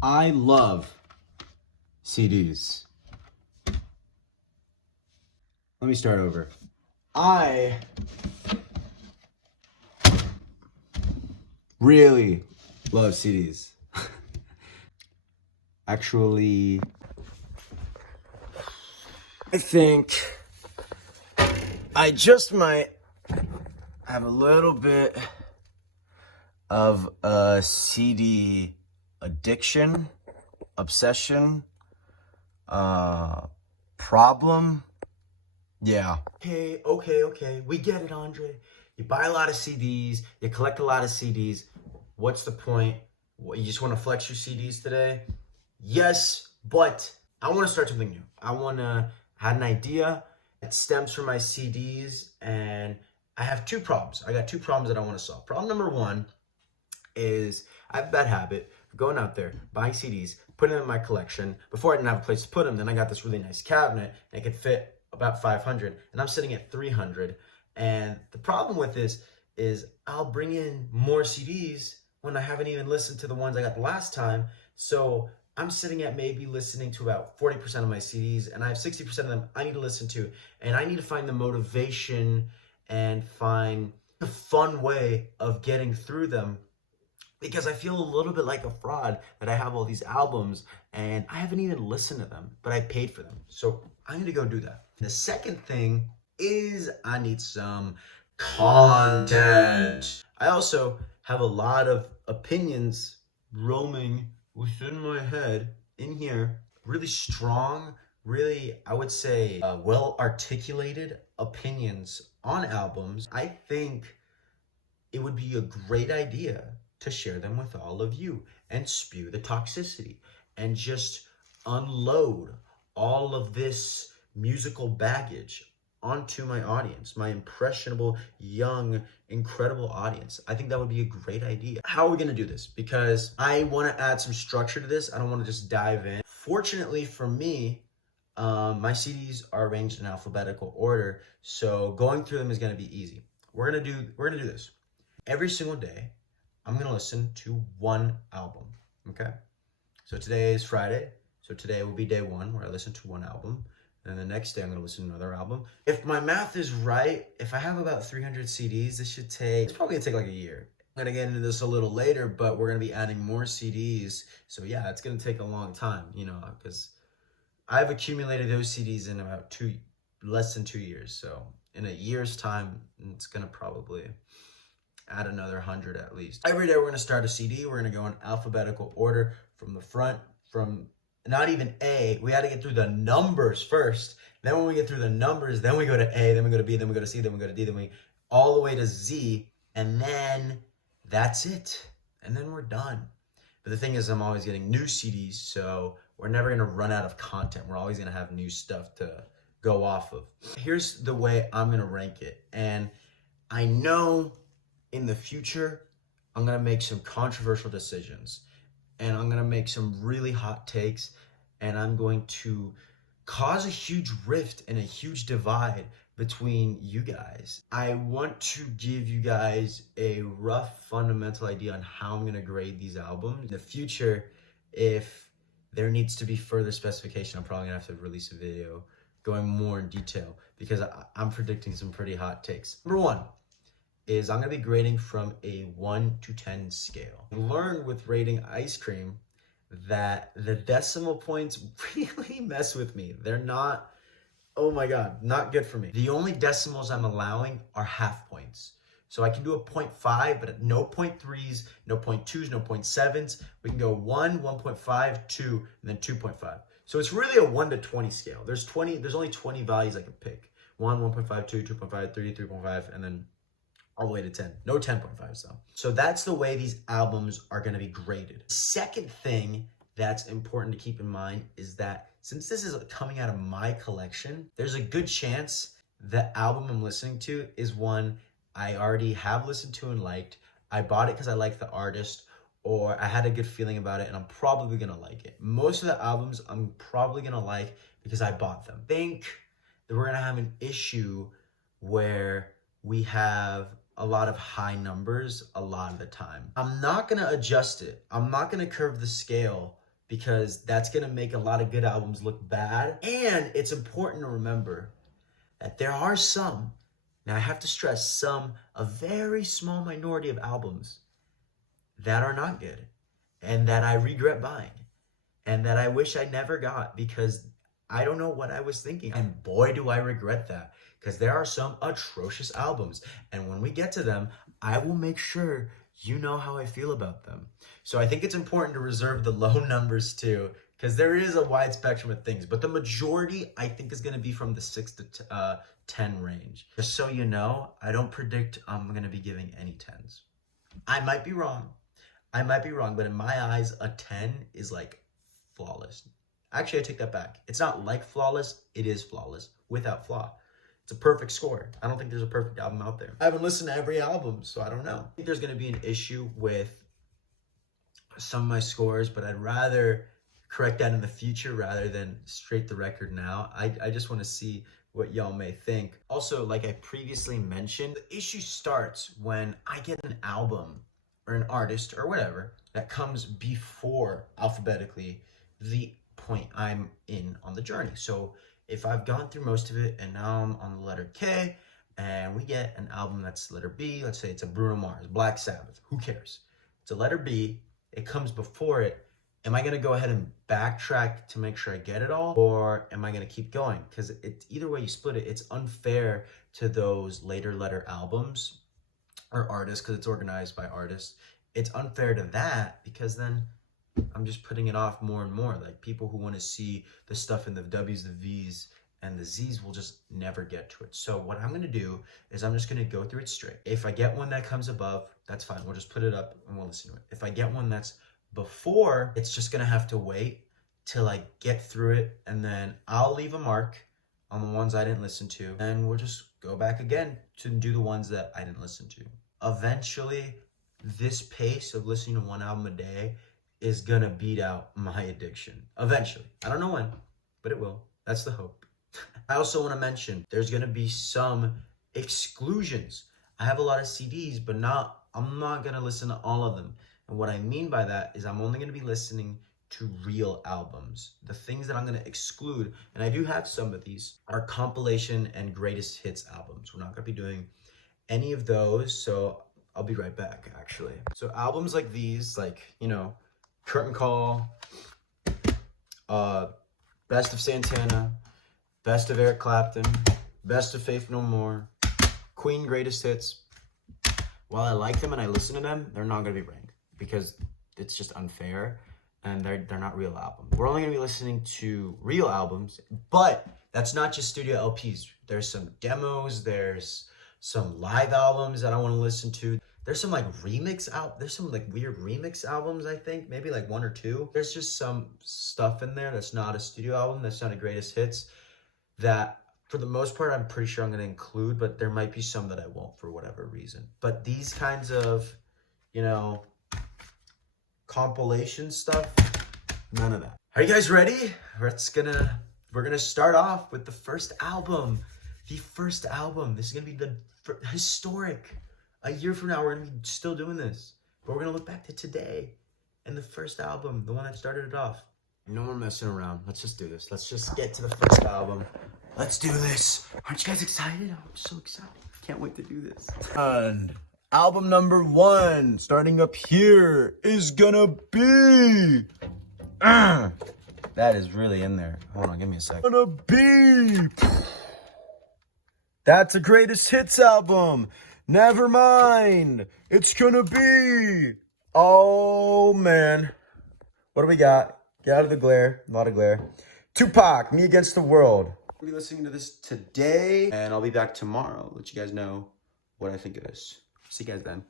I love CDs. Let me start over. I really love CDs. Actually, I think I just might have a little bit of a CD addiction, obsession, problem. Yeah. Okay. We get it, Andre. You buy a lot of CDs, you collect a lot of CDs. What's the point? What, you just want to flex your CDs today? Yes, but I want to start something new. I want to had an idea that stems from my CDs, and I have two problems. I got two problems that I want to solve. Problem number one is I have a bad habit of going out there, buying CDs, putting them in my collection. Before I didn't have a place to put them, then I got this really nice cabinet, and it could fit about 500, and I'm sitting at 300. And the problem with this is I'll bring in more CDs when I haven't even listened to the ones I got the last time. So I'm sitting at maybe listening to about 40% of my CDs, and I have 60% of them I need to listen to, and I need to find the motivation and find a fun way of getting through them, because I feel a little bit like a fraud that I have all these albums and I haven't even listened to them, but I paid for them. So I need to go do that. The second thing is I need some content. I also have a lot of opinions roaming within my head in here, really strong, really, I would say, well articulated opinions on albums. I think it would be a great idea to share them with all of you and spew the toxicity and just unload all of this musical baggage onto my audience, my impressionable, young, incredible audience. I think that would be a great idea. How are we going to do this? Because I want to add some structure to this. I don't want to just dive in. Fortunately for me, my CDs are arranged in alphabetical order, so going through them is going to be easy. We're gonna do this. Every single day, I'm gonna listen to one album, okay? So today is Friday, so today will be day one where I listen to one album, and the next day I'm gonna listen to another album. If my math is right, if I have about 300 CDs, it's probably gonna take like a year. I'm gonna get into this a little later, but we're gonna be adding more CDs, so yeah, it's gonna take a long time, because I've accumulated those CDs in about less than 2 years, so in a year's time, it's gonna probably add another 100 at least. Every day we're gonna start a CD. We're gonna go in alphabetical order from the front, from not even A. We had to get through the numbers first. Then when we get through the numbers, then we go to A, then we go to B, then we go to C, then we go to D, then we all the way to Z, and then that's it. And then we're done. But the thing is, I'm always getting new CDs, so we're never gonna run out of content. We're always gonna have new stuff to go off of. Here's the way I'm gonna rank it. And I know in the future, I'm gonna make some controversial decisions, and I'm gonna make some really hot takes, and I'm going to cause a huge rift and a huge divide between you guys. I want to give you guys a rough fundamental idea on how I'm gonna grade these albums. In the future, if there needs to be further specification, I'm probably gonna have to release a video going more in detail, because I'm predicting some pretty hot takes. Number one is I'm gonna be grading from a 1 to 10 scale. I learned with rating ice cream that the decimal points really mess with me. They're not, oh my God, not good for me. The only decimals I'm allowing are half points. So I can do a 0.5, but no 0.3s, no 0.2s, no 0.7s. We can go 1, 1.5, 2, and then 2.5. So it's really a 1 to 20 scale. There's only 20 values I can pick. 1, 1.5, 2, 2.5, 3, 3.5, and then all the way to 10. No 10.5s though. So that's the way these albums are gonna be graded. Second thing that's important to keep in mind is that since this is coming out of my collection, there's a good chance the album I'm listening to is one I already have listened to and liked. I bought it because I like the artist, or I had a good feeling about it and I'm probably gonna like it. Most of the albums I'm probably gonna like because I bought them. I think that we're gonna have an issue where we have a lot of high numbers a lot of the time. I'm not gonna adjust it. I'm not gonna curve the scale because that's going to make a lot of good albums look bad. And it's important to remember that there are some, now I have to stress some, a very small minority of albums that are not good and that I regret buying and that I wish I never got because I don't know what I was thinking. And boy, do I regret that, because there are some atrocious albums. And when we get to them, I will make sure you know how I feel about them. So I think it's important to reserve the low numbers too, because there is a wide spectrum of things. But the majority, I think, is going to be from the 6 to 10 range. Just so you know, I don't predict I'm going to be giving any 10s. I might be wrong. But in my eyes, a 10 is like flawless. Actually, I take that back. It's not like flawless. It is flawless without flaw. It's a perfect score. I don't think there's a perfect album out there. I haven't listened to every album, so I don't know. I think there's going to be an issue with some of my scores, but I'd rather correct that in the future rather than straight the record now. I just want to see what y'all may think. Also, like I previously mentioned, the issue starts when I get an album or an artist or whatever that comes before alphabetically the point I'm in on the journey. So if I've gone through most of it and now I'm on the letter K and we get an album that's letter B, let's say it's a Bruno Mars, Black Sabbath, who cares? It's a letter B, it comes before it. Am I gonna go ahead and backtrack to make sure I get it all? Or am I gonna keep going? Because it's either way you split it, it's unfair to those later letter albums or artists, because it's organized by artists. It's unfair to that because then I'm just putting it off more and more. Like people who want to see the stuff in the W's, the V's, and the Z's will just never get to it. So what I'm going to do is I'm just going to go through it straight. If I get one that comes above, that's fine. We'll just put it up and we'll listen to it. If I get one that's before, it's just going to have to wait till I get through it. And then I'll leave a mark on the ones I didn't listen to. And we'll just go back again to do the ones that I didn't listen to. Eventually, this pace of listening to one album a day is gonna beat out my addiction. Eventually. I don't know when, but it will. That's the hope. I also want to mention there's gonna be some exclusions. I have a lot of CDs, but I'm not gonna listen to all of them. And what I mean by that is I'm only gonna be listening to real albums. The things that I'm gonna exclude, and I do have some of these, are compilation and greatest hits albums. We're not gonna be doing any of those, so I'll be right back, actually. So albums like these, like, you know, Curtain Call, Best of Santana, Best of Eric Clapton, Best of Faith No More, Queen Greatest Hits. While I like them and I listen to them, they're not going to be ranked because it's just unfair and they're not real albums. We're only going to be listening to real albums, but that's not just studio LPs. There's some demos, there's some live albums that I want to listen to. There's some like there's some like weird remix albums, I think, maybe like 1 or 2. There's just some stuff in there that's not a studio album, that's not a greatest hits, that for the most part, I'm pretty sure I'm going to include, but there might be some that I won't for whatever reason. But these kinds of, you know, compilation stuff, none of that. Are you guys ready? We're gonna start off with the first album. The first album. This is going to be the historic. A year from now, we're going to be still doing this. But we're going to look back to today and the first album, the one that started it off. No more messing around. Let's just do this. Let's just get to the first album. Let's do this. Aren't you guys excited? I'm so excited. Can't wait to do this. And album number 1, starting up here, is gonna be... that is really in there. Hold on, give me a second. Gonna be... That's a greatest hits album. Never mind. It's gonna be... Oh, man. What do we got? Get out of the glare. A lot of glare. Tupac, Me Against the World. I'll be listening to this today, and I'll be back tomorrow. Let you guys know what I think of this. See you guys then.